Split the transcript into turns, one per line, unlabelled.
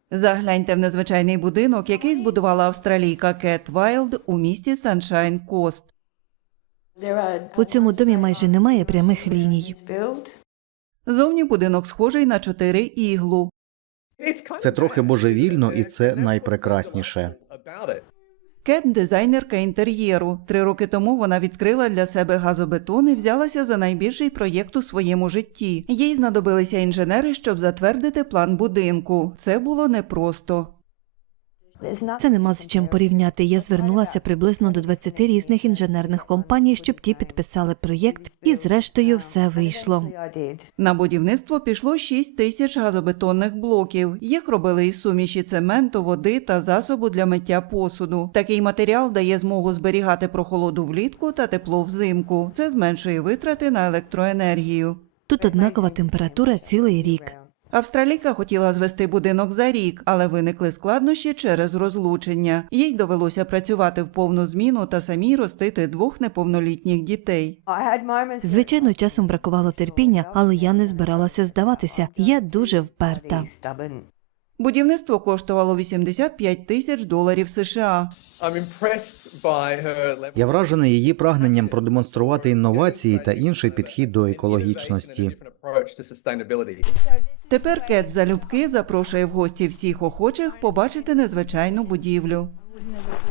Загляньте в незвичайний будинок, який збудувала австралійка Кет Вайлд у місті Саншайн Кост.
У цьому домі майже немає прямих ліній.
Зовні будинок схожий на 4 іглу.
Це трохи божевільно, і це найпрекрасніше.
Кет – дизайнерка інтер'єру. 3 роки тому вона відкрила для себе газобетон і взялася за найбільший проєкт у своєму житті. Їй знадобилися інженери, щоб затвердити план будинку. Це було непросто.
Це нема з чим порівняти. Я звернулася приблизно до 20 різних інженерних компаній, щоб ті підписали проєкт, і зрештою все вийшло.
На будівництво пішло 6 тисяч газобетонних блоків. Їх робили із суміші цементу, води та засобу для миття посуду. Такий матеріал дає змогу зберігати прохолоду влітку та тепло взимку. Це зменшує витрати на електроенергію.
Тут однакова температура цілий рік.
Австралійка хотіла звести будинок за рік, але виникли складнощі через розлучення. Їй довелося працювати в повну зміну та самій ростити 2 неповнолітніх дітей.
Звичайно, часом бракувало терпіння, але я не збиралася здаватися. Я дуже вперта.
Будівництво коштувало $85 тисяч США.
Я вражений її прагненням продемонструвати інновації та інший підхід до екологічності.
Тепер Кет залюбки запрошує в гості всіх охочих побачити незвичайну будівлю.